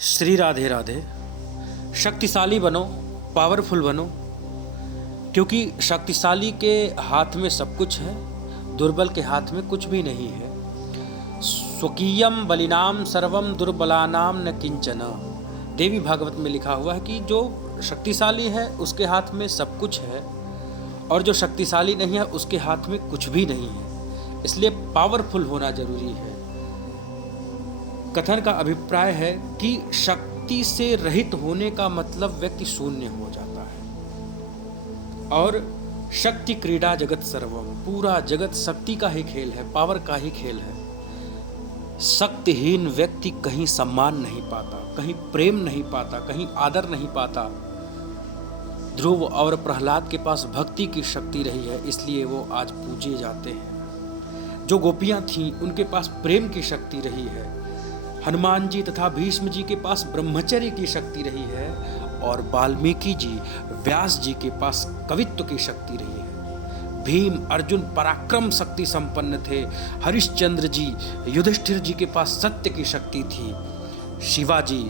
श्री राधे राधे। शक्तिशाली बनो, पावरफुल बनो, क्योंकि शक्तिशाली के हाथ में सब कुछ है, दुर्बल के हाथ में कुछ भी नहीं है। स्वकीयम बलिनाम सर्वम दुर्बलानाम न किंचन। देवी भागवत में लिखा हुआ है कि जो शक्तिशाली है उसके हाथ में सब कुछ है और जो शक्तिशाली नहीं है उसके हाथ में कुछ भी नहीं है। इसलिए पावरफुल होना जरूरी है। कथन का अभिप्राय है कि शक्ति से रहित होने का मतलब व्यक्ति शून्य हो जाता है। और शक्ति क्रीड़ा जगत सर्वम, पूरा जगत शक्ति का ही खेल है, पावर का ही खेल है। शक्तिहीन व्यक्ति कहीं सम्मान नहीं पाता, कहीं प्रेम नहीं पाता, कहीं आदर नहीं पाता। ध्रुव और प्रहलाद के पास भक्ति की शक्ति रही है, इसलिए वो आज पूजे जाते हैं। जो गोपियां थीं उनके पास प्रेम की शक्ति रही है। हनुमान जी तथा भीष्म जी के पास ब्रह्मचर्य की शक्ति रही है और वाल्मीकि जी, व्यास जी के पास कवित्व की शक्ति रही है। भीम अर्जुन पराक्रम शक्ति संपन्न थे। हरिश्चंद्र जी, युधिष्ठिर जी के पास सत्य की शक्ति थी। शिवाजी,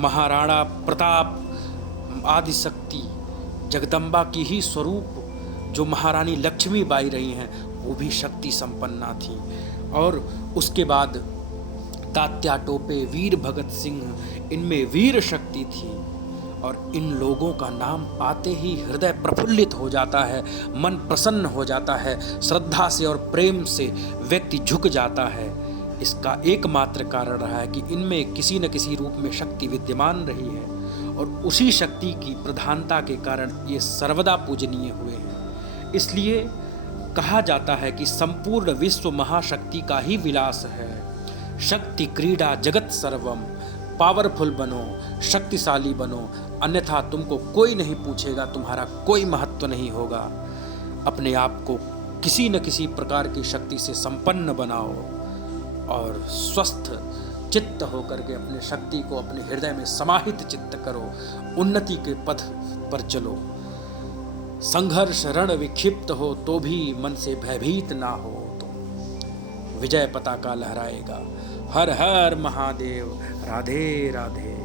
महाराणा प्रताप आदि शक्ति, जगदम्बा की ही स्वरूप जो महारानी लक्ष्मीबाई रही हैं वो भी शक्ति संपन्ना थी। और उसके बाद तात्या टोपे, वीर भगत सिंह, इनमें वीर शक्ति थी। और इन लोगों का नाम पाते ही हृदय प्रफुल्लित हो जाता है, मन प्रसन्न हो जाता है, श्रद्धा से और प्रेम से व्यक्ति झुक जाता है। इसका एकमात्र कारण रहा है कि इनमें किसी न किसी रूप में शक्ति विद्यमान रही है और उसी शक्ति की प्रधानता के कारण ये सर्वदा पूजनीय हुए हैं। इसलिए कहा जाता है कि संपूर्ण विश्व महाशक्ति का ही विलास है। शक्ति क्रीड़ा जगत सर्वम, पावरफुल बनो, शक्तिशाली बनो, अन्यथा तुमको कोई नहीं पूछेगा, तुम्हारा कोई महत्व नहीं होगा। अपने आप को किसी न किसी प्रकार की शक्ति से संपन्न बनाओ और स्वस्थ चित्त होकर के अपने शक्ति को अपने हृदय में समाहित चित्त करो, उन्नति के पथ पर चलो। संघर्ष रण विक्षिप्त हो तो भी मन से भयभीत ना हो तो विजय पताका लहराएगा। हर हर महादेव। राधे राधे।